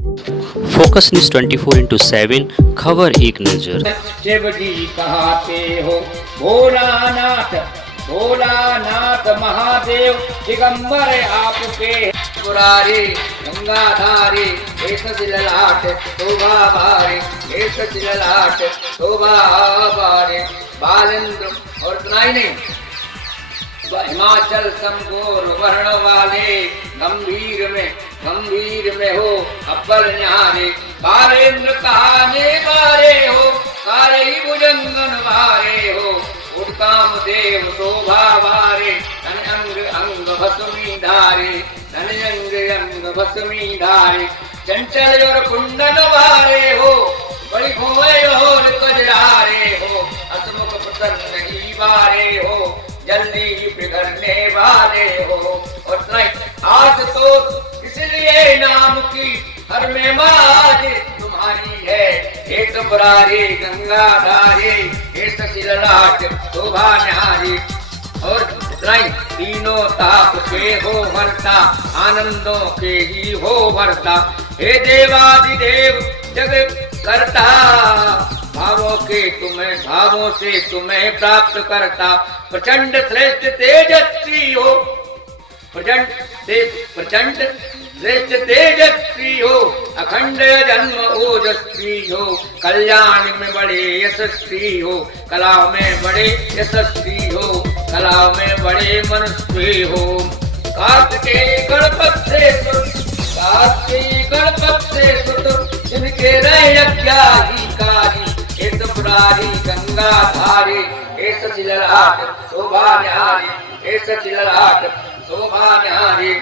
Focus news 24/7 खबर एक नजर। शिव जी कहते हो भोलानाथ भोलानाथ महादेव दिगंबर आपके पुरारी गंगाधारी एक ललाट शोभा भारी एक ललाट शोभा भारी बालेंद्र और सुनाई नहीं हिमाचल समगोर वर्ण वाले गंभीर में हो अब्बल न्यारे बालेंद्र कहाने बारे हो कारे भुजंगन वारे हो उत्तम देव शोभा वारे धन अंग अंग भस्मी धारे धन अंग भस्मी धारे चंचल और कुंडन वारे हो बड़ी भोए और कजरारे हो हसमुख प्रसन्न ही वारे हो जल्दी पिघलने वाले हो और आज तो इसलिए नाम की हर में माज तुम्हारी है एक पुरारी गंगाधारी एक ललाट शोभा न्यारी और तीनों ताप के हो भरता आनंदों के ही हो भरता हे देवादिदेव जग करता भावों से तुम्हें प्राप्त करता प्रचंड श्रेष्ठ तेजस्वी हो प्रचंड श्रेष्ठ तेजस्वी हो अखंड जन्म ओजस्वी हो कल्याण में बड़े यशस्वी हो कला में बड़े यशस्वी हो कला में बड़े मनस्वी हो कार्तिकेय गणपत से सुत जिनके रही एक पुरारी गंगाधारी एक ललाट शोभा न्यारी एक ललाट शोभा न्यारी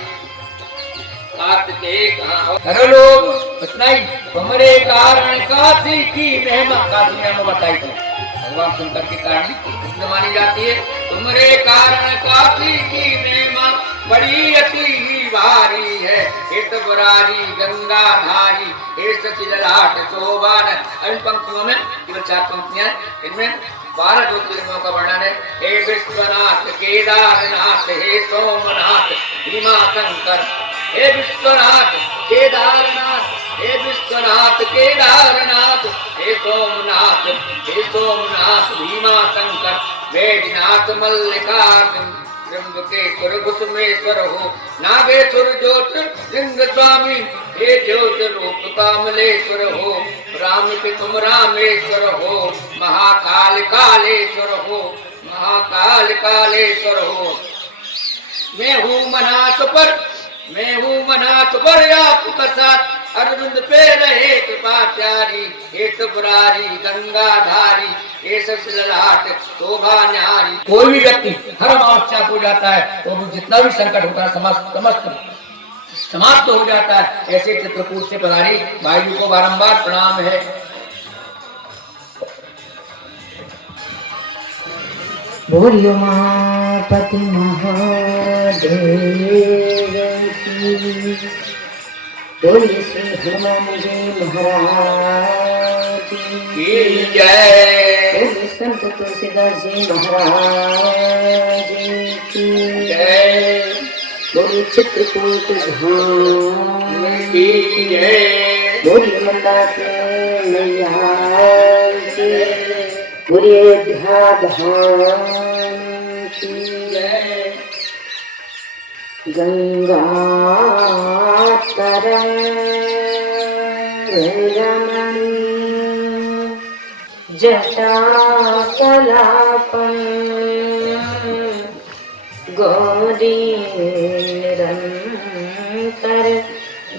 कार्तिकेय लोग तुम्हारे कारण काशी की महिमा बताई थी भगवान शंकर के कारण इसमें मानी जाती है तुम्हारे कारण काशी की महिमा बड़ी अति ही भारी है एक पुरारी गंगाधारी एक ललाट शोभा इन पंक्तियों में केवल 4 पंक्तियां इनमें 12 ज्योतिर्लिंगों का वर्णन है हे विश्वनाथ केदारनाथ हे सोमनाथ भीमा शंकर हे विश्वनाथ केदारनाथ हे विश्वनाथ केदारनाथ हे सोमनाथ भीमा शंकर वैद्यनाथ मल्लिकार्जुन त्र्यंबकेश्वर घुसमेश्वर हो नागेश्वर ज्योतिर्लिंग स्वामी हे ज्योति रूप कामलेश्वर हो राम के तुम रामेश्वर हो महाकाल कालेश्वर हो मैं हूँ मनाथ पर आपका साथ अरविंद पे रहे कृपाचारी एक पुरारी गंगाधारी एक ललाट शोभा न्यारी। कोई भी व्यक्ति हर अमावस्या को जाता है तो जितना भी संकट होता है समस्त समाप्त हो जाता है। ऐसे चित्रकूट से पधारी भाई जी को बारंबार प्रणाम है। बोलियो मापति महादेव की बोलिए श्री हनुमान जी महाराज की जय। बोलिए संत तुलसीदास जी महाराज की जय। बोलिए चित्रकूट धाम की जय। बोलिए मंदाकिनी मैया की बोलिए धाम की जय। गंगा तरंग जटा कलापम गौरी निरंतर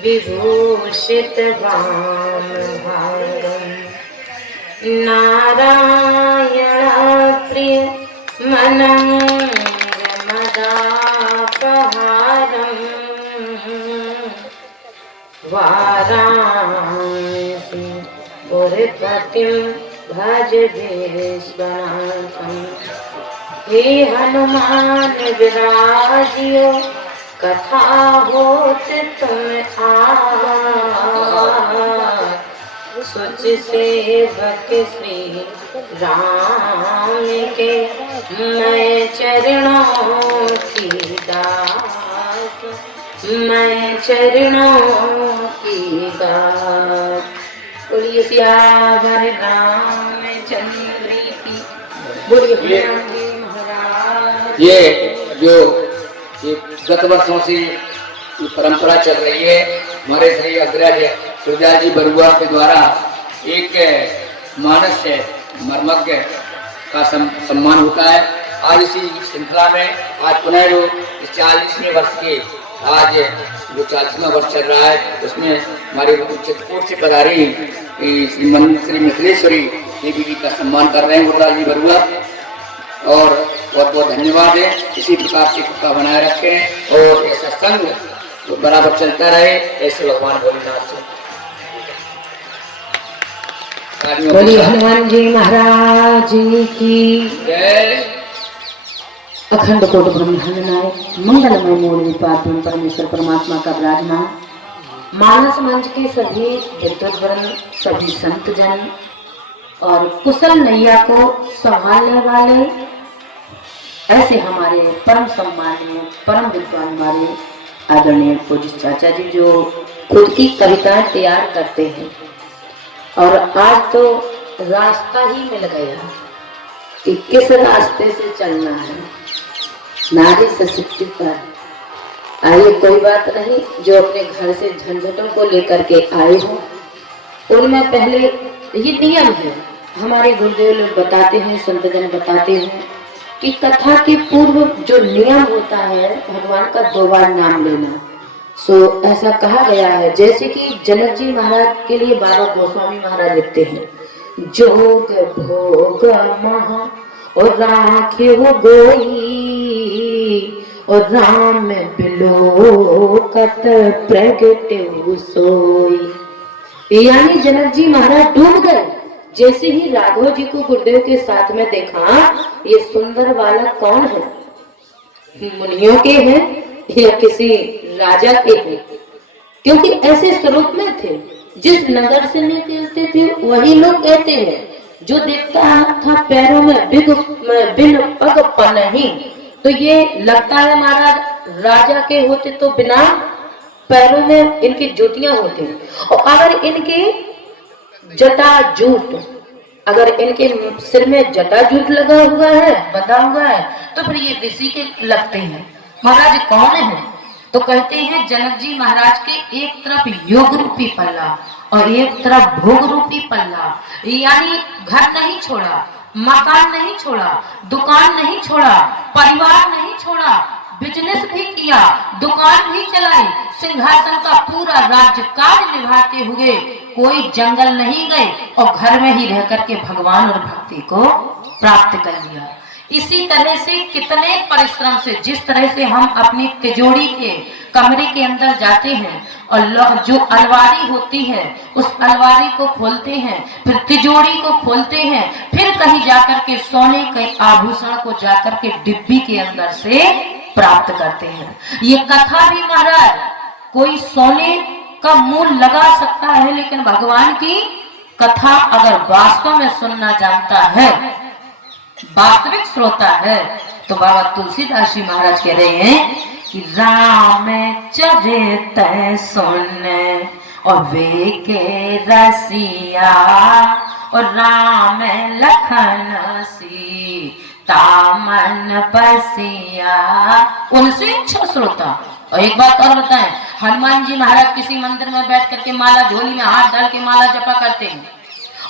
विभूषित वाम भागम नारायण प्रिय मनम मदापहारम वाराणसी पुरपतिं भज विश्वनाथं हे हनुमान विराजियो कथा होत तुम सोच सेवक श्री राम के मैं चरणों की दास मैं चरणों की बात। बोलिए सियावर रामचंद्र की। बोलिए हनुमान जी महाराज। ये जो ये गत वर्षों से ये परंपरा चल रही है, हमारे श्री अग्रज सूरदास जी बरुआ के द्वारा एक मानस मर्मज्ञ का सम्मान होता है। आज इसी श्रृंखला में आज पुनः जो 40वें वर्ष के आज जो 40वां वर्ष चल रहा है, उसमें हमारे चित्रकूट से पधारी श्री मिथिलेश्वरी देवी जी का सम्मान कर रहे हैं सूरदास जी बरुआ, और बहुत बहुत धन्यवाद है। इसी प्रकार से कृपा बनाए रखें और ऐसा संग तो बराबर चलता रहे, ऐसे भगवान भोलेनाथ से। बोलिए हनुमान जी महाराज की जय। अखंड कोट ब्रह्मांड नायक मंगलमय मूल निपात परमेश्वर परमात्मा का विराजमान मानस मंच के सभी विद्वत वृंद, सभी संत जन और कुशल नैया को संभालने वाले ऐसे हमारे परम सम्मानीय परम विद्वान हमारे आदरणीय पूज्य चाचा जी, जो खुद की कविताएं तैयार करते हैं। और आज तो रास्ता ही मिल गया कि किस रास्ते से चलना है। नारी सशक्तिकरण। आइए, कोई बात नहीं, जो अपने घर से झंझटों को लेकर के आए हो उनमें पहले ये नियम है, हमारे गुरुदेव लोग बताते हैं, संतजन बताते हैं कि कथा के पूर्व जो नियम होता है भगवान का 2 बार नाम लेना। सो ऐसा कहा गया है, जैसे कि जनक जी महाराज के लिए बाबा गोस्वामी महाराज लिखते हैं, जोग भोग महा और राखे हो गोई और राम बिलोकत प्रगटे सोई। यानी जनक जी महाराज डूब गए। जैसे ही राघव जी को गुरुदेव के साथ में देखा, ये सुंदर बालक कौन है, मुनियों के हैं या किसी राजा के हैं, क्योंकि ऐसे स्वरूप में थे। जिस नगर से निकलते थे वही लोग कहते हैं, जो देखता था पैरों में बिन पग पनही, तो ये लगता है महाराज राजा के होते तो बिना पैरों में इनकी जूतियां होती। और अगर इनके जटा जूट, अगर इनके सिर में जटा जूट लगा हुआ है, बंधा हुआ है, तो फिर ये ऋषि के लगते हैं। महाराज कौन है? तो कहते हैं जनक जी महाराज के एक तरफ योग रूपी पल्ला और एक तरफ भोग रूपी पल्ला। यानी घर नहीं छोड़ा, मकान नहीं छोड़ा, दुकान नहीं छोड़ा, परिवार नहीं छोड़ा, बिजनेस भी किया, दुकान भी चलाई, सिंहासन का पूरा राज्य कार्य निभाते हुए कोई जंगल नहीं गए और घर में ही रह करके भगवान और भक्ति को प्राप्त कर लिया। इसी तरह से कितने परिश्रम से, जिस तरह से हम अपनी तिजोरी के कमरे के अंदर जाते हैं और जो अलमारी होती है उस अलमारी को खोलते हैं, फिर तिजोरी को खोलते हैं, फिर कहीं जाकर के सोने के आभूषण को जाकर के डिब्बी के अंदर से प्राप्त करते हैं। ये कथा भी महाराज कोई सोने का मूल लगा सकता है, लेकिन भगवान की कथा अगर वास्तव में सुनना जानता है, वास्तविक श्रोता है, तो बाबा तुलसीदास जी महाराज कह रहे हैं कि राम चरित सुन और वे के रसिया और राम लखन सीता मन बसिया। उनसे अच्छा श्रोता। और एक बात और बताएं, हनुमान जी महाराज किसी मंदिर में बैठ करके माला झोली में हाथ डाल के माला जपा करते हैं,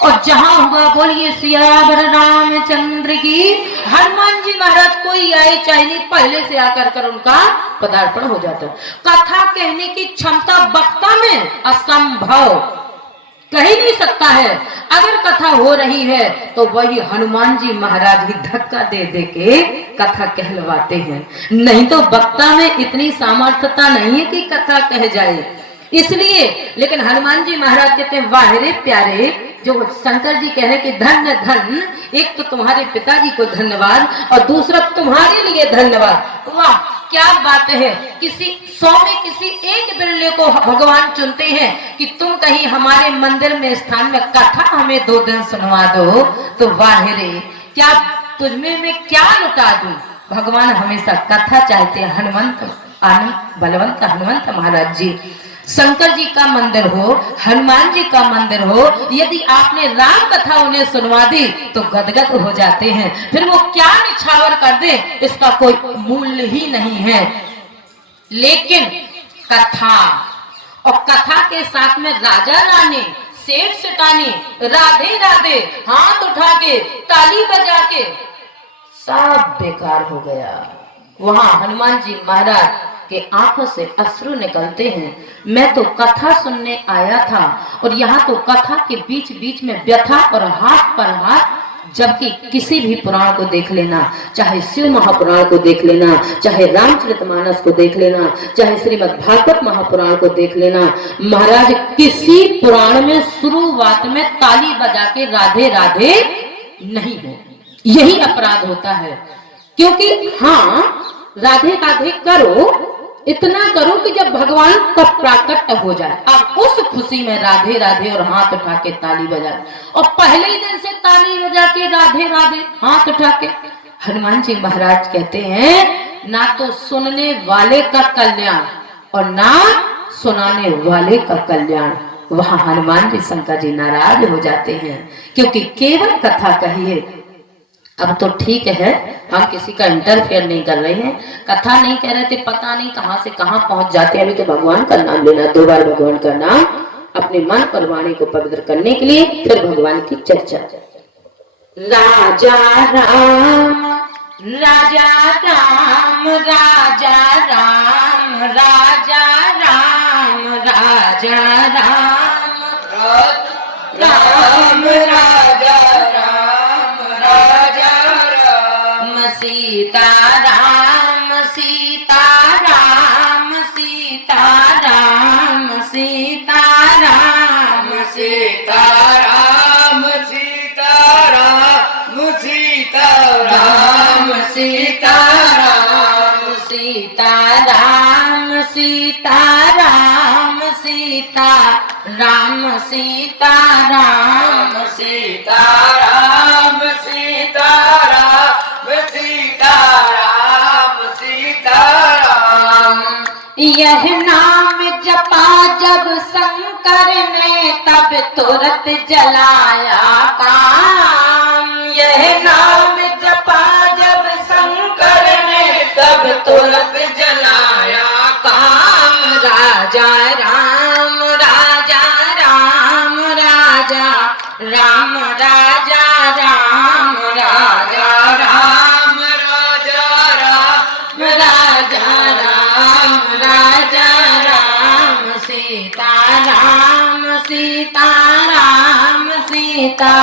और जहां हुआ बोलिए सियावर रामचंद्र की। हनुमान जी महाराज कोई आए चाहे नहीं, पहले से आकर कर उनका पदार्पण हो जाता। कथा कहने की क्षमता वक्ता में असंभव, कह ही नहीं सकता है। अगर कथा हो रही है तो वही हनुमान जी महाराज ही धक्का दे दे के कथा कहलवाते हैं, नहीं तो वक्ता में इतनी सामर्थ्यता नहीं है कि कथा कह जाए। इसलिए लेकिन हनुमान जी महाराज कहते हैं, वाहरे प्यारे, जो शंकर जी कह रहे कि धन्य धन, एक तो तुम्हारे पिताजी को धन्यवाद और दूसरा तुम्हारे लिए धन्यवाद। वाह क्या बात है। किसी 100 में किसी एक बिरले को भगवान चुनते हैं कि तुम कहीं हमारे मंदिर में स्थान में कथा हमें 2 दिन सुनवा दो, तो वाहरे क्या तुझमें मैं क्या लुटा दूं। भगवान हमेशा कथा चाहते हैं। हनुमंत आनंद बलवंत हनुमंत महाराज जी शंकर जी का मंदिर हो, हनुमान जी का मंदिर हो, यदि आपने राम कथा उन्हें सुनवा दी तो गदगद हो जाते हैं। फिर वो क्या निछावर कर दे इसका कोई मूल्य ही नहीं है। लेकिन कथा और कथा के साथ में राजा रानी, सेठ सेठानी, राधे राधे हाथ उठा के ताली बजा के सब बेकार हो गया। वहां हनुमान जी महाराज के आंखों से अश्रु निकलते हैं। मैं तो कथा सुनने आया था और यहाँ तो कथा के बीच बीच में व्यथा और हाथ पर हाथ, जबकि किसी भी पुराण को देख लेना, चाहे शिव महापुराण को देख लेना, चाहे रामचरितमानस को देख लेना, चाहे श्रीमद् भागवत महापुराण को देख लेना, महाराज किसी पुराण में शुरुआत में ताली बजा के राधे राधे नहीं है। यही अपराध होता है। क्योंकि हाँ, राधे राधे करो, इतना करो कि जब भगवान का प्राकट्य हो जाए, अब उस खुशी में राधे राधे और हाथ उठा के ताली बजाए, और पहले ही दिन से ताली बजा के राधे राधे हाथ उठा के। हनुमान जी महाराज कहते हैं, ना तो सुनने वाले का कल्याण और ना सुनाने वाले का कल्याण। वहां हनुमान जी शंकर जी नाराज हो जाते हैं, क्योंकि केवल कथा कही है। अब तो ठीक है, हम किसी का इंटरफेयर नहीं कर रहे हैं, कथा नहीं कह रहे थे, पता नहीं कहां से कहां पहुंच जाते हैं। अभी तो भगवान का नाम लेना, 2 बार भगवान का नाम अपने मन और वाणी को पवित्र करने के लिए, फिर भगवान की चर्चा। राजा राम राजा राम राजा राम राजा राम राजा राम राम राजा सीता राम सीता राम सीता राम सीता राम सीता राम सीता राम सीता राम सीता राम सीता राम सीता राम सीता राम सीता राम सीता राम सीता यह नाम जपा जब शंकर ने तब तुरंत जलाया काम। यह नाम जपा जब शंकर ने तब तुरंत जलाया काम। राजा राम राजा राम राजा राम राजा राम राजा राम राजा राम राजा राम राजा राम सीता राम सीता राम सीता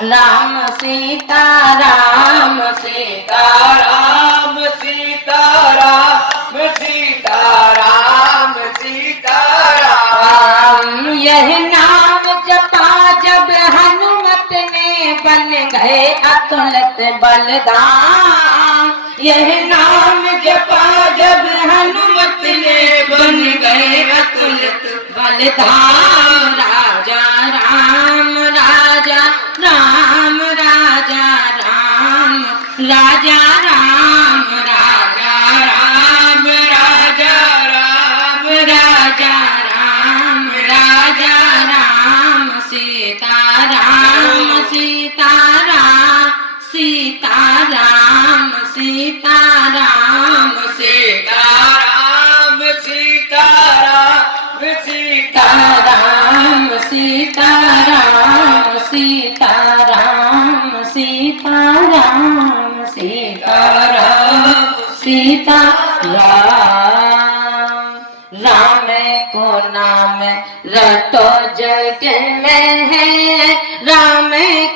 राम सीता राम सीता राम सीता राम सीता राम सीता राम। यह नाम जपा जब हनुमत ने बन गए अतुलित बलदाम। यह नाम जपा जब हनुमत ने बन गए अतुलित बलदाम। राजा राम राजा राम राजा राम राजा राम राजा राम राजा राम राजा राम राजा राम सीता राम सीता राम सीता राम सीता राम सीता राम सीता राम सीता राम सीता राम सीता राम सीता राम सीता राम सीता राम। राम को नाम रटो जग में है, राम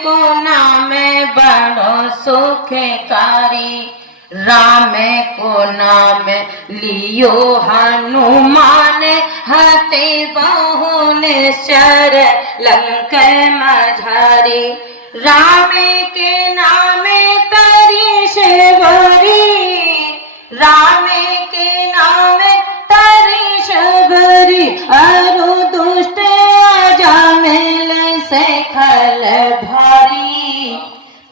को नाम बड़ो सुखकारी। राम को नाम लियो हनुमान, हते बहु निश्चर लंक मझारी। राम के नाम तरी शिवरी, राम के नाम तरी शिवरी। अरु दुष्ट अजामिल से खल भारी,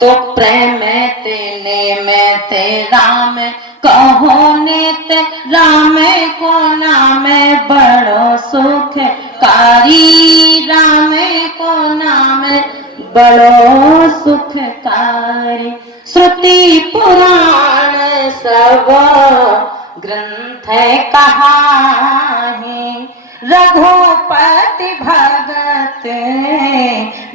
तो प्रेम तेने में ते राम कहो नित। राम को नाम बड़ो सुख बड़ो सुखकारी। श्रुति पुराण सब ग्रंथ कहानी, रघुपति भगत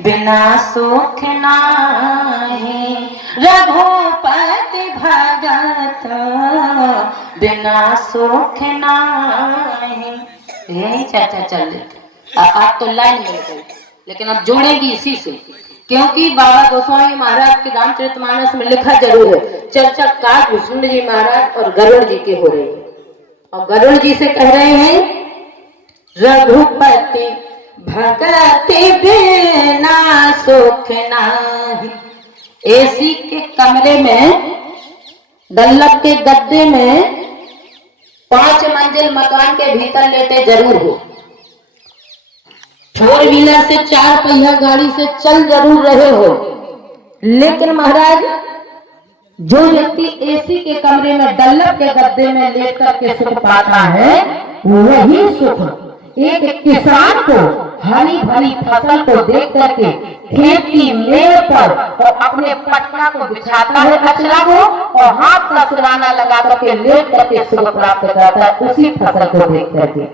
बिना सुख नाही। रघुपति भगत बिना सुख नाही। यही चर्चा चल रही थी। आप तो लाइन मिल गई, लेकिन अब जोड़ेगी इसी से, क्योंकि बाबा गोस्वामी महाराज के रामचरितमानस में लिखा जरूर है। चर्चा काकभूषण जी महाराज और गरुड़ जी की हो रही है, और गरुड़ जी से कह रहे हैं रघुपति भगति बिना सुख नाही। एसी के कमरे में, डल्लब के गद्दे में 5 मंजिल मकान के भीतर लेटे जरूर हो, 4 व्हीलर से 4 पहिया गाड़ी से चल जरूर रहे हो, लेकिन महाराज जो व्यक्ति एसी के कमरे में डल्लब के गद्दे में लेट करके सुख पाता है, वही सुख एक किसान को हरी भरी फसल को देख करके खेत की मेड़ पर और अपने पटना को बिछाता है अचला को, और हाथ का सुराना लगा करके लेट करके सुख प्राप्त करता है उसी फसल को देख करके।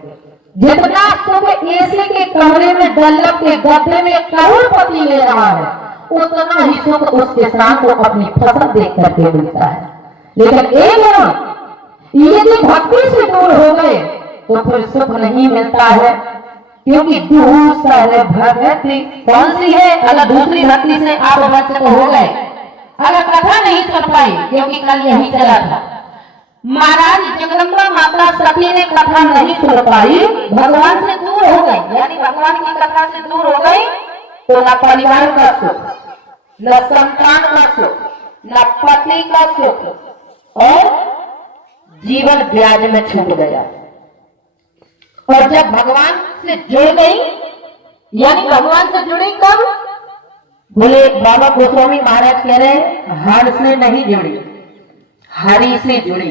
जितना सुख एसी के कमरे में डल्लब के गड्ढे में करोड़पति ले रहा है, उतना ही सुख उस किसान को अपनी फसल देख करके मिलता है। लेकिन यदि भक्ति से दूर हो गए तो फिर सुख नहीं मिलता है, क्योंकि दूसरी भक्ति कौन सी है? अगर दूसरी भक्ति से आप वंचित हो गए, अगर कथा नहीं कर पाई, क्योंकि कल यही चला था, महाराज जगदम्बा माता सती ने कथा नहीं सुन पाई, भगवान से दूर हो गई, यानी भगवान की कथा से दूर हो गई, तो न परिवार का सुख, न संतान का सुख, न पति का सुख, और जीवन ब्याज में छूट गया। और जब भगवान से जुड़ गई, यानी भगवान से जुड़ी कब? बोले बाबा गोस्वामी महाराज कह रहे हर से नहीं जुड़ी, हरि से जुड़ी।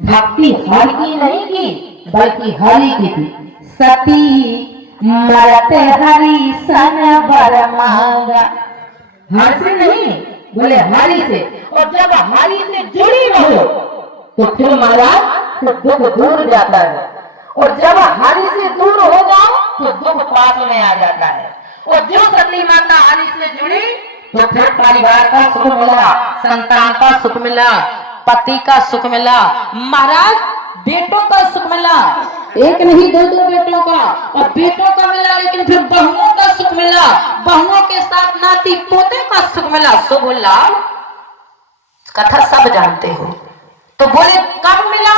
भक्ति हर की नहीं की, बल्कि हरि की थी। सती मरते हरि सन बर मांगा, हर से नहीं, बोले हरि से। और जब हरि से जुड़ी रहो तो फिर महाराज दुख दूर जाता है, और जब हरि से दूर हो जाओ तो दुख पास में आ जाता है। और जो सती माता हरि से जुड़ी तो फिर परिवार का सुख मिला, संतान का सुख मिला, पति का सुख मिला, महाराज बेटों का सुख मिला, एक नहीं 2 बेटों का, और बेटों का मिला, लेकिन फिर बहुओं का सुख मिला, बहुओं के साथ नाती पोते का सुख मिला। सो बोला कथा सब जानते हो, तो बोले कब मिला?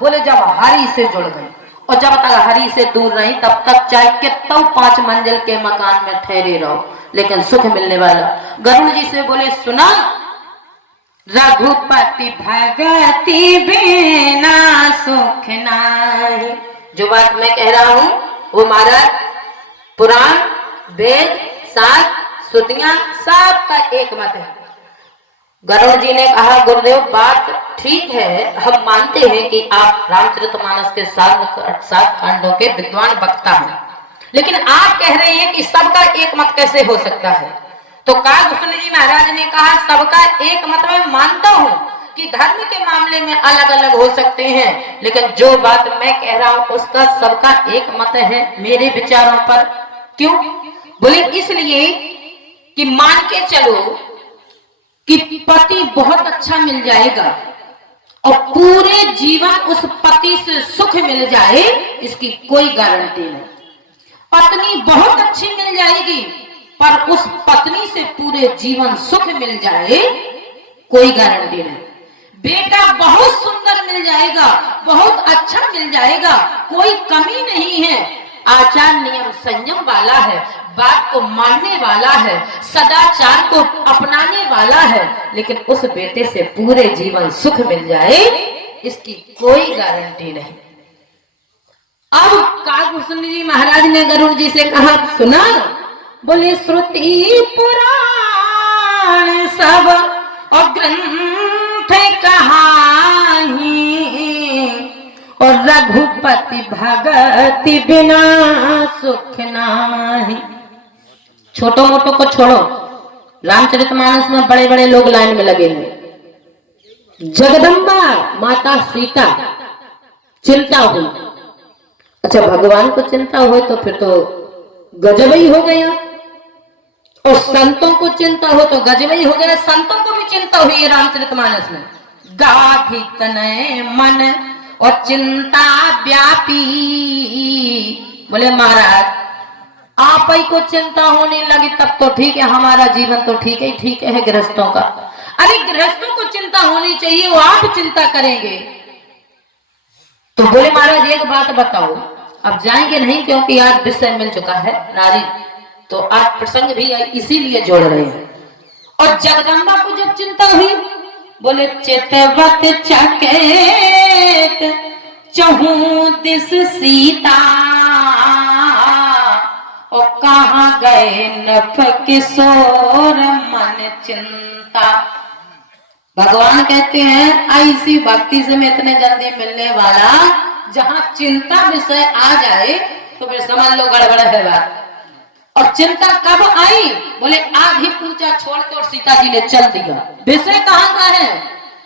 बोले जब हरि से जुड़ गए, और जब तक हरि से दूर रही तब तक चाहे कितना 5 मंजिल के मकान में ठहरे रहो, लेकिन सुख मिलने वाला। गरुड़ जी से बोले सुना, रघुपति भगति बिना सुख नाही। जो बात मैं कह रहा हूं वो महाराज पुराण, वेद, शास्त्र, श्रुतियां सब का एक मत है। गरुड़ जी ने कहा गुरुदेव बात ठीक है, हम मानते हैं कि आप रामचरितमानस के 7 कांडों के विद्वान वक्ता हैं, लेकिन आप कह रहे हैं कि सबका एक मत कैसे हो सकता है? तो काकभूषण जी महाराज ने कहा सबका एक मत मैं मानता हूं कि धर्म के मामले में अलग अलग हो सकते हैं, लेकिन जो बात मैं कह रहा हूं उसका सबका एक मत है मेरे विचारों पर। क्यों? बोले इसलिए कि मान के चलो कि पति बहुत अच्छा मिल जाएगा और पूरे जीवन उस पति से सुख मिल जाए, इसकी कोई गारंटी नहीं। पत्नी बहुत अच्छी मिल जाएगी पर उस पत्नी से पूरे जीवन सुख मिल जाए, कोई गारंटी नहीं। बेटा बहुत सुंदर मिल जाएगा, बहुत अच्छा मिल जाएगा, कोई कमी नहीं है, आचार नियम संयम वाला है, बात को मानने वाला है, सदाचार को अपनाने वाला है, लेकिन उस बेटे से पूरे जीवन सुख मिल जाए, इसकी कोई गारंटी नहीं। अब काकभूषण जी महाराज ने गरुड़ जी से कहा सुना, बोले श्रुति पुराण सब और ग्रंथ कहानी, और रघुपति भगति बिना सुख नाही। छोटो मोटो को छोड़ो, रामचरितमानस में बड़े बड़े लोग लाइन में लगे हुए। जगदम्बा माता सीता चिंता हुई। अच्छा, भगवान को चिंता हो तो फिर तो गजब ही हो गया, और संतों को चिंता हो तो गजब ही हो गया। संतों को भी चिंता हुई है रामचरितमानस में। गाधी तनय मन और चिंता व्यापी। बोले महाराज आप ही को चिंता होने लगी तब तो ठीक है, हमारा जीवन तो ठीक है गृहस्थों का। अरे गृहस्थों को चिंता होनी चाहिए, वो आप चिंता करेंगे। तो बोले महाराज एक बात बताओ, अब जाएंगे नहीं क्योंकि आज विषय मिल चुका है नारी, तो आज प्रसंग भी इसीलिए जोड़ रहे हैं। और जगदम्बा को जब चिंता हुई, बोले चितवत चकेत चहु दिस सीता, और कहाँ गए नभ किशोर मन चिंता। भगवान कहते हैं ऐसी भक्ति से मैं इतने जल्दी मिलने वाला, जहां चिंता विषय आ जाए तो फिर समझ लो गड़बड़ है बात। और चिंता कब आई? बोले आग ही पूजा छोड़ के और सीता जी ने चल दिया। विषय कहाँ का है?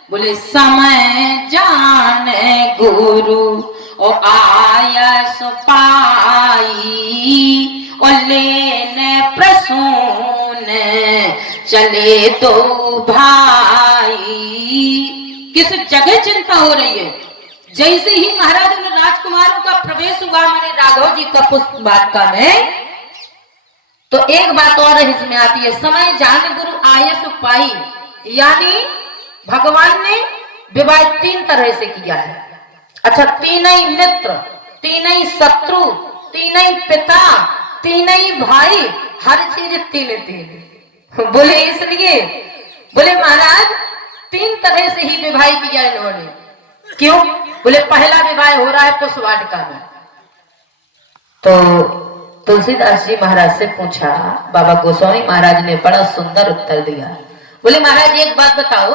बोले समय जाने गुरु और आया सुपाई, और लेने प्रसून चले तो भाई। किस जगह चिंता हो रही है? जैसे ही महाराज ने राजकुमारों का प्रवेश हुआ मैंने राघव जी का पुष्प वाटिका में, तो एक बात और इसमें आती है, समय जान गुरु आयस पाई। यानी भगवान ने विवाह 3 तरह से किया है। अच्छा, 3 ही मित्र, 3 ही शत्रु, 3 ही पिता, 3 ही भाई, हर चीज 3। बोले इसलिए, बोले महाराज 3 तरह से ही विवाह किया इन्होंने। क्यों? बोले पहला विवाह हो रहा है पुष्प वाटिका में। तो तुलसीदास जी महाराज से पूछा, बाबा गोस्वामी महाराज ने बड़ा सुंदर उत्तर दिया। बोले महाराज एक बात बताओ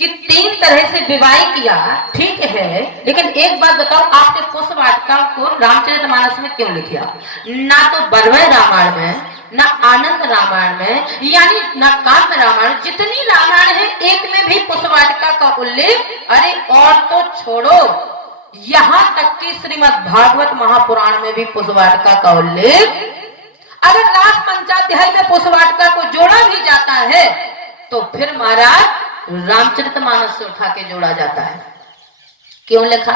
कि 3 तरह से विवाह किया ठीक है, लेकिन एक बात बताओ आपने पुष्प वाटिका को रामचरितमानस में क्यों लिखा? ना तो बरवय रामायण में, ना आनंद रामायण में, यानी ना काव्य रामायण, जितनी रामायण है एक में भी पुष्प वाटिका का उल्लेख। अरे और तो छोड़ो, यहाँ तक कि श्रीमद् भागवत महापुराण में भी पुष्प वाटिका का उल्लेख। अगर लास्ट पंचाध्याय में पुष्प वाटिका को जोड़ा भी जाता है तो फिर महाराज रामचरितमानस से उठा के जोड़ा जाता है। क्यों लिखा?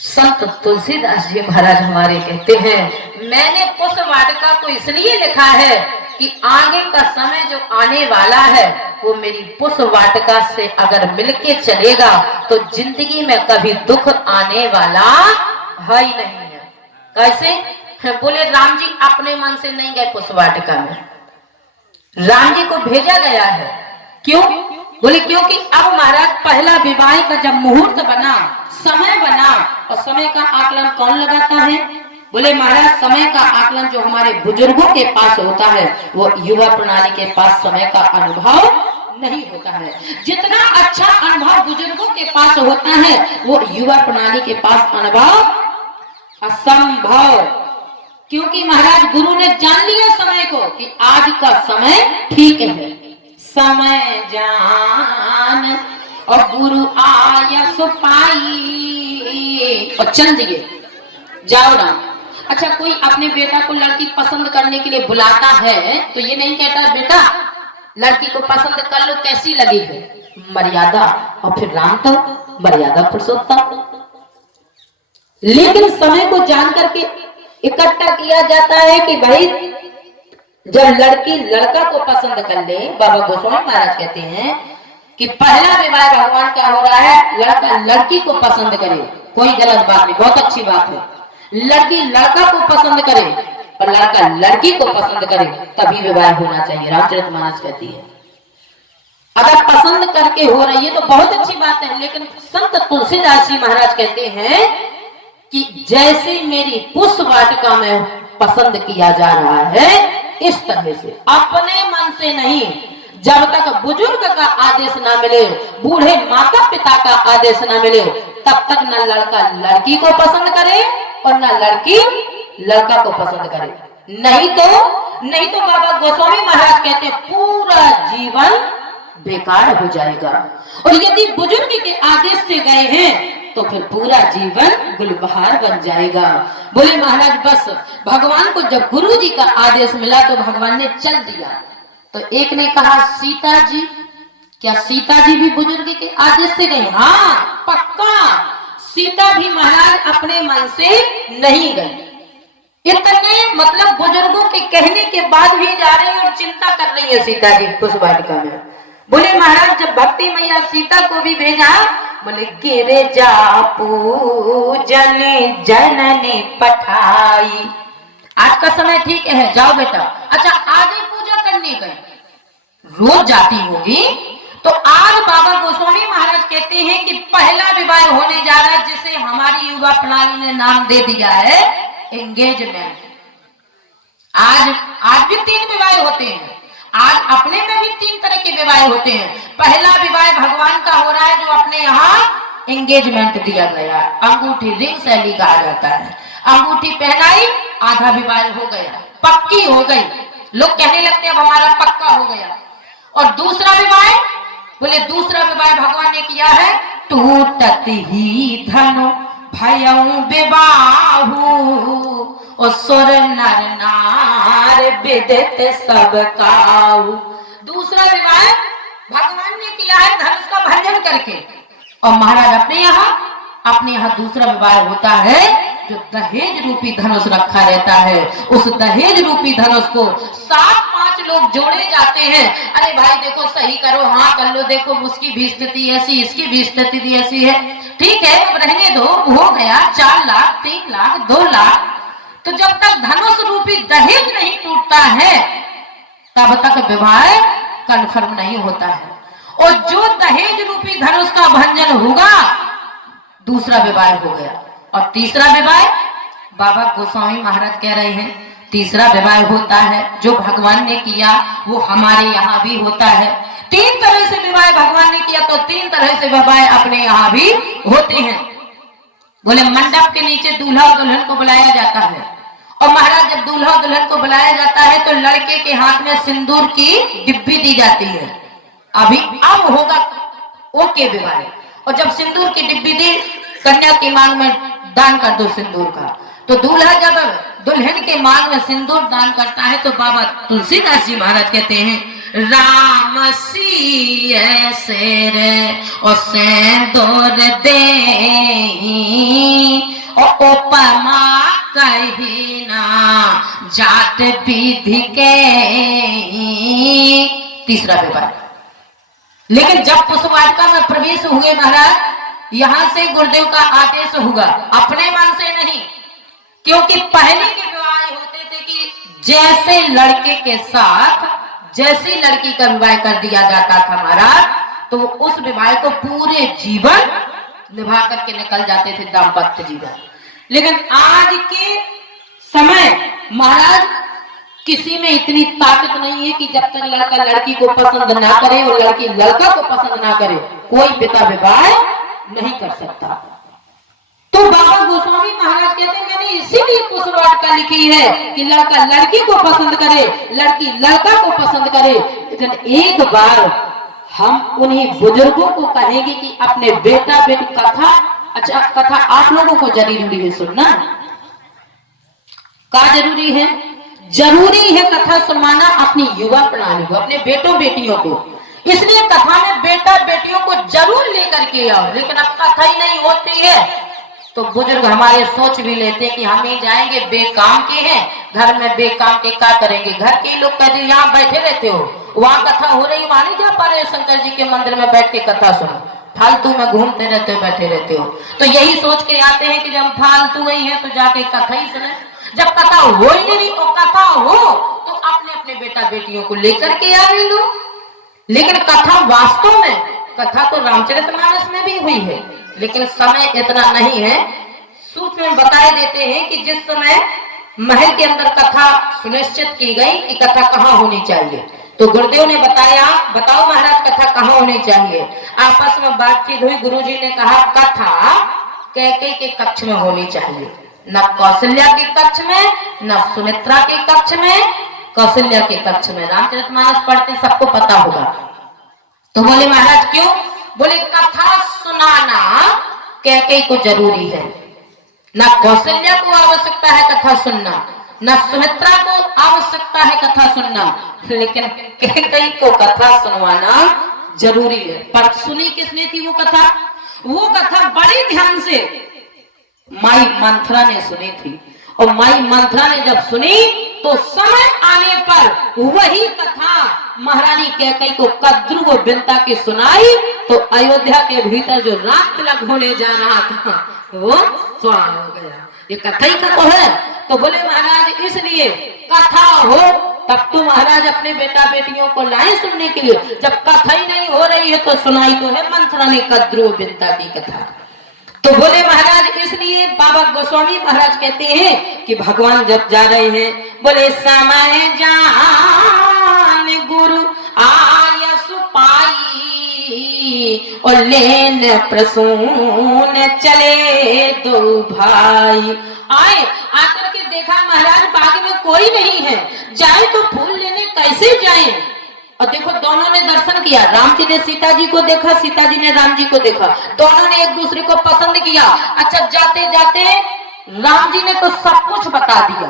संत तुलसीदास जी महाराज हमारे कहते हैं, मैंने पुष्प वाटिका को इसलिए लिखा है कि आगे का समय जो आने वाला है वो मेरी पुष्प वाटिका से अगर मिलके चलेगा तो जिंदगी में कभी दुख आने वाला है ही नहीं है। कैसे? बोले राम जी अपने मन से नहीं गए पुष्प वाटिका में, राम जी को भेजा गया है। क्यों? बोले क्योंकि अब महाराज पहला विवाह का जब मुहूर्त बना, समय बना, और समय का आकलन कौन लगाता है? बोले महाराज समय का आकलन जो हमारे बुजुर्गों के पास होता है वो युवा प्रणाली के पास समय का अनुभव नहीं होता है। जितना अच्छा अनुभव बुजुर्गों के पास होता है वो युवा प्रणाली के पास अनुभव असंभव। क्योंकि महाराज गुरु ने जान लिया समय को कि आज का समय ठीक है। समय जान और गुरु आया सुपाई, और चल दिए जाओ ना। अच्छा, कोई अपने बेटा को लड़की पसंद करने के लिए बुलाता है तो ये नहीं कहता बेटा लड़की को पसंद कर लो, कैसी लगी है? मर्यादा, और फिर राम तो मर्यादा पुरुषोत्तम। लेकिन समय को जान करके इकट्ठा किया जाता है कि भाई जब लड़की लड़का को पसंद कर ले, बाबा गोस्वामी महाराज कहते हैं कि पहला विवाह भगवान का हो रहा है, लड़का लड़की को पसंद करे, कोई गलत बात नहीं, बहुत अच्छी बात है। लड़की लड़का को पसंद करे और लड़का लड़की को पसंद करे तभी विवाह होना चाहिए, रामचरितमानस कहती है। अगर पसंद करके हो रही है तो बहुत अच्छी बात है, लेकिन संत तुलसीदास जी महाराज कहते हैं कि जैसे मेरी पुष्प वाटिका में पसंद किया जा रहा है इस तरह से, अपने मन से नहीं। जब तक बुजुर्ग का आदेश ना मिले, बूढ़े माता पिता का आदेश ना मिले, तब तक न लड़का लड़की को पसंद करे और न लड़की लड़का को पसंद करे। नहीं तो नहीं तो बाबा गोस्वामी महाराज कहते पूरा जीवन बेकार हो जाएगा। और यदि बुजुर्ग के आदेश से गए हैं तो फिर पूरा जीवन गुलबहार बन जाएगा। बोले महाराज बस भगवान को जब गुरु जी का आदेश मिला तो भगवान ने चल दिया। तो एक ने कहा सीता जी, क्या सीता जी भी बुजुर्ग के आदेश से गई? हाँ पक्का, सीता भी महाराज अपने मन से नहीं गई। इतने मतलब बुजुर्गों के कहने के बाद भी जा रही है और चिंता कर रही है सीता जी पुष्प वाटिका में। बोले महाराज जब भक्ति मैया सीता को भी भेजा, बोले गिरे जा पूजन जननी पठाई, आज का समय ठीक है जाओ बेटा। अच्छा आगे पूजा करने गए, रोज जाती होगी। तो आज बाबा गोस्वामी महाराज कहते हैं कि पहला विवाह होने जा रहा है जिसे हमारी युवा प्रणाली ने नाम दे दिया है एंगेजमेंट। आज भी 3 विवाह होते हैं। आज अपने में भी 3 तरह के विवाह होते हैं। पहला विवाह भगवान का हो रहा है जो अपने यहाँ एंगेजमेंट दिया गया, अंगूठी रिंग शैली कहा जाता है। अंगूठी पहनाई, आधा विवाह हो गया, पक्की हो गई। लोग कहने लगते हैं अब हमारा पक्का हो गया। और दूसरा विवाह, बोले दूसरा विवाह भगवान ने किया है टूटत ही धनो भयऊ विवाहु और सुर नर नार विदित सब काहू। दूसरा विवाह भगवान ने किया है धनुष का भंजन करके। और महाराज अपने यहाँ दूसरा विवाह होता है जो दहेज रूपी धनुष रखा रहता है। उस दहेज रूपी धनुष को 7-5 लोग जोड़े जाते हैं। अरे भाई देखो सही करो, हाँ कर लो, देखो उसकी भी स्थिति ऐसी, इसकी भी स्थिति ऐसी है, ठीक है अब रहने दो, हो गया 4 लाख 3 लाख 2 लाख। तो जब तक धनुष रूपी दहेज नहीं टूटता है तब तक विवाह कन्फर्म नहीं होता है। और जो दहेज रूपी धनुष का भंजन होगा दूसरा विवाह हो गया। और तीसरा विवाह बाबा गोस्वामी महाराज कह रहे हैं तीसरा विवाह होता है जो भगवान ने किया वो हमारे यहाँ भी होता है। 3 तरह से विवाह भगवान ने किया तो 3 तरह से विवाह अपने यहाँ भी होते हैं। बोले मंडप के नीचे दूल्हा और दुल्हन को बुलाया जाता है। और महाराज जब दूल्हा और दुल्हन को बुलाया जाता है तो लड़के के हाथ में सिंदूर की डिब्बी दी जाती है। अब होगा ओके विवाह। और जब सिंदूर की डिब्बी दी, कन्या की मांग में दान कर दो सिंदूर का। तो दूल्हा जब दुल्हन के मांग में सिंदूर दान करता है तो बाबा तुलसीदास जी महाराज कहते हैं राम सी ऐसे और सिंदूर दे और उपमा कही ना जात विधि के। तीसरा विवाह। लेकिन जब पुष्पवाटिका में प्रवेश हुए महाराज, यहां से गुरुदेव का आदेश होगा, अपने मन से नहीं। क्योंकि पहले के विवाह होते थे कि जैसे लड़के के साथ जैसी लड़की का विवाह कर दिया जाता था महाराज, तो उस विवाह को पूरे जीवन निभा करके निकल जाते थे दाम्पत्य जीवन। लेकिन आज के समय महाराज किसी में इतनी ताकत नहीं है कि जब तक लड़का लड़की को पसंद ना करे और लड़की लड़का को पसंद ना करे कोई पिता विवाह नहीं कर सकता। तो बाबा गोस्वामी महाराज कहते हैं मैंने इसीलिए पुष्पवाटिका लिखी है कि लड़का लड़की को पसंद करे, लड़की लड़का को पसंद करे। लेकिन एक बार हम उन्हीं बुजुर्गों को कहेंगे कि अपने बेटा बेटी कथा, अच्छा कथा आप लोगों को जरूरी है सुनना। क्या जरूरी है? जरूरी है कथा सुनवाना अपनी युवा प्रणाली को, अपने बेटों बेटियों को। इसलिए कथा में बेटा बेटियों को जरूर लेकर के आओ। लेकिन अब कथा ही नहीं होती है तो बुजुर्ग हमारे सोच भी लेते हैं कि हम ही जाएंगे, बेकाम के हैं, घर में बेकाम के क्या करेंगे। घर के लोग कहते यहाँ बैठे रहते हो, वहां कथा हो रही वहां नहीं जा पा रहे, शंकर जी के मंदिर में बैठ के कथा सुनो, फालतू में घूमते रहते हो, बैठे रहते हो। तो यही सोच के आते हैं कि जब फालतू गई है तो जाके कथा ही सुने। जब कथा हो ही नहीं और कथा हो तो अपने अपने बेटा बेटियों को लेकर के आ रहे लोग। लेकिन कथा वास्तव में, कथा तो रामचरितमानस में भी हुई है, लेकिन समय इतना नहीं है। सूत्र में बताए देते हैं कि जिस समय महल के अंदर कथा सुनिश्चित की गई कि कथा कहाँ होनी चाहिए, तो गुरुदेव ने बताया बताओ महाराज कथा कहाँ होनी चाहिए। आपस में बातचीत हुई, गुरुजी ने कहा कथा कैकेयी के कक्ष में होनी चाहिए, न कौशल्या के कक्ष में, न सुमित्रा के कक्ष में, कौशल्या के कक्ष में। रामचरितमानस पढ़ते सबको पता होगा। तो बोले महाराज क्यों? बोले कथा सुनाना कैकेयी को जरूरी है, ना कौशल्या को आवश्यकता है कथा सुनना, न सुमित्रा को आवश्यकता है कथा सुनना, लेकिन कैकेयी को कथा सुनवाना जरूरी है। पर सुनी किसने थी वो कथा? वो कथा बड़े ध्यान से माई मंथरा ने सुनी थी। और माई मंथरा ने जब सुनी तो समय आने पर वही कथा महारानी कैकेयी को कद्रू व बिंता की सुनाई। तो अयोध्या के भीतर जो रात तिलक होने जा रहा था वो स्वाहा हो गया। ये कथा ही का तो है। तो बोले महाराज इसलिए कथा हो तब तो महाराज अपने बेटा बेटियों को लाए सुनने के लिए। जब कथा ही नहीं हो रही है तो सुनाई तो है मंथरा ने कद्रू व बिंता की कथा। तो बोले महाराज इसलिए बाबा गोस्वामी महाराज कहते हैं कि भगवान जब जा रहे हैं, बोले समय जान गुरु आयस पाई और लेन प्रसून चले दो भाई। आए आकर के देखा महाराज बाग में कोई नहीं है, जाए तो फूल लेने कैसे जाएं? और देखो दोनों ने दर्शन किया, राम जी ने सीता जी को देखा, सीता जी ने राम जी को देखा, दोनों ने एक दूसरे को पसंद किया। अच्छा जाते जाते राम जी ने तो सब कुछ बता दिया,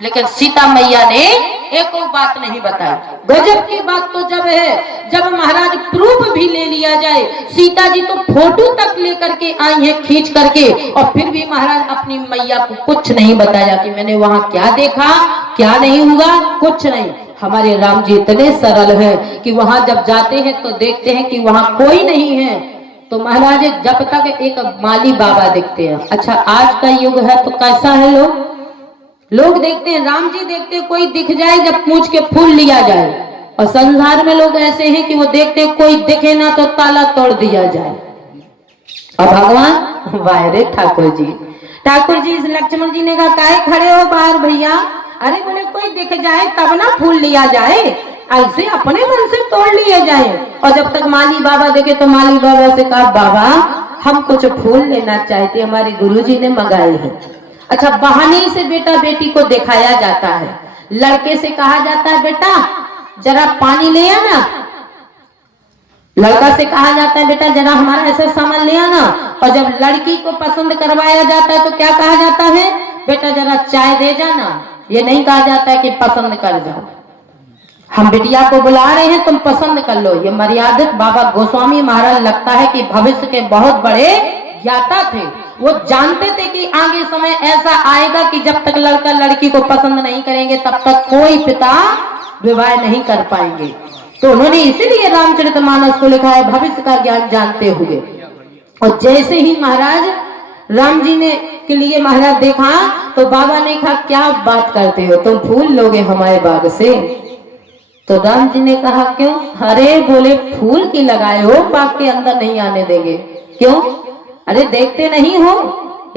लेकिन सीता मैया ने एक और बात नहीं बताई। गजब की बात तो जब है जब महाराज प्रूफ भी ले लिया जाए। सीता जी तो फोटो तक लेकर के आई है खींच करके, और फिर भी महाराज अपनी मैया को कुछ नहीं बताया कि मैंने वहां क्या देखा क्या नहीं हुआ, कुछ नहीं। हमारे राम जी इतने सरल हैं कि वहां जब जाते हैं तो देखते हैं कि वहां कोई नहीं है। तो महाराज जब तक एक माली बाबा दिखते हैं। अच्छा आज का युग है तो कैसा है, लोग देखते हैं, राम जी देखते हैं कोई दिख जाए जब पूछ के फूल लिया जाए, और संसार में लोग ऐसे हैं कि वो देखते हैं कोई दिखे ना तो ताला तोड़ दिया जाए। और भगवान वायरे ठाकुर जी लक्ष्मण जी ने कहा काहे खड़े हो बाहर भैया? अरे बोले कोई दिख जाए तब ना फूल लिया जाए, ऐसे अपने मन से तोड़ लिए जाए। और जब तक माली बाबा देखे तो माली बाबा से कहा बाबा हम कुछ फूल लेना चाहते, हमारे गुरुजी ने मंगाए हैं। अच्छा बहाने से बेटा बेटी को दिखाया जाता है। लड़के से कहा जाता है बेटा जरा पानी ले आना, लड़का से कहा जाता है बेटा जरा हमारा ऐसा सामान ले आना। और जब लड़की को पसंद करवाया जाता है तो क्या कहा जाता है? बेटा जरा चाय दे जाना। ये नहीं कहा जाता है कि पसंद कर जाओ, हम बिटिया को बुला रहे हैं तुम पसंद कर लो। ये मर्यादित बाबा गोस्वामी महाराज लगता है कि भविष्य के बहुत बड़े ज्ञाता थे। वो जानते थे कि आगे समय ऐसा आएगा कि जब तक लड़का लड़की को पसंद नहीं करेंगे तब तक कोई पिता विवाह नहीं कर पाएंगे। तो उन्होंने इसीलिए रामचरितमानस को लिखा है भविष्य का ज्ञान जानते हुए। और जैसे ही महाराज राम जी ने के लिए महाराज देखा तो बाबा ने कहा क्या बात करते हो, तुम फूल लोगे हमारे बाग से? तो राम जी ने कहा क्यों? अरे बोले फूल की लगाए हो, बाग के अंदर नहीं आने देंगे। क्यों? अरे देखते नहीं हो,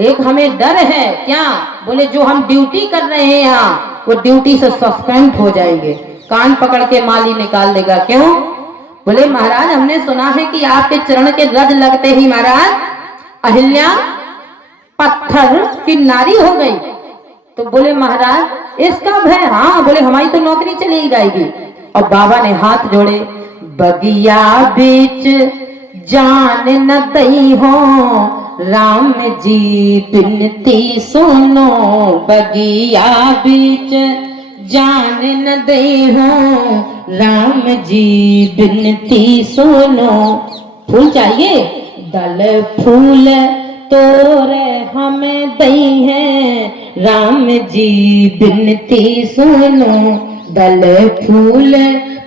एक हमें डर है। क्या? बोले जो हम ड्यूटी कर रहे हैं यहाँ वो ड्यूटी से सस्पेंड हो जाएंगे, कान पकड़ के माली निकाल देगा। क्यों? बोले महाराज हमने सुना है कि आपके चरण के रज लगते ही महाराज अहिल्या पत्थर की नारी हो गई। तो बोले महाराज इसका भय? हाँ। बोले हमारी तो नौकरी चली ही जाएगी। और बाबा ने हाथ जोड़े, बगिया बीच जान न दई हो राम जी बिनती सुनो, बगिया बीच जान न दई हो राम जी बिनती सुनो। फूल चाहिए? दल फूल तोरे हमें दई है राम जी बिनती सुनो, दल फूल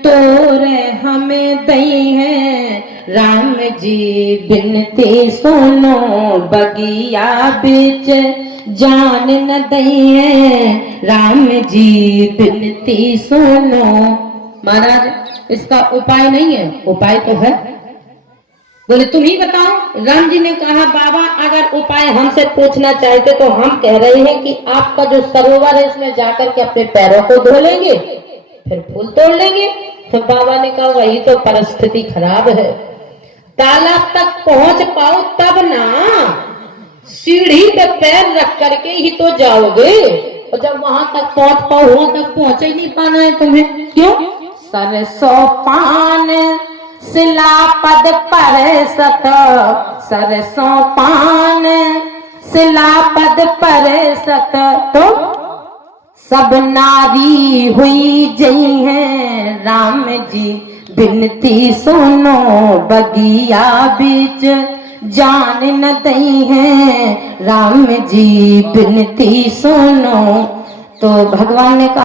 तोरे हमें दई है राम जी बिनती सुनो, बगिया बीच जान न दई है राम जी बिनती सुनो। महाराज इसका उपाय नहीं है? उपाय तो है। बोले तुम ही बताओ। राम जी ने कहा बाबा अगर उपाय हमसे पूछना चाहते तो हम कह रहे हैं कि आपका जो सरोवर है इसमें जाकर के अपने पैरों को धो लेंगे फिर फूल तोड़ लेंगे। तो बाबा ने कहा वही तो परिस्थिति खराब है, तालाब तक पहुंच पाओ तब ना, सीढ़ी पे पैर रख करके ही तो जाओगे। और जब वहां तक पहुंच पाओ, वहां तक पहुंच ही नहीं पाना है तुम्हें। क्यों? सरसों पान शिलापद पर सत, सरसों पान शिलापद पर सत, तो सब नारी हुई जई हैं राम जी, बिनती सुनो बगिया बीच जान न दई हैं राम जी, बिनती सुनो। तो भगवान ने कहा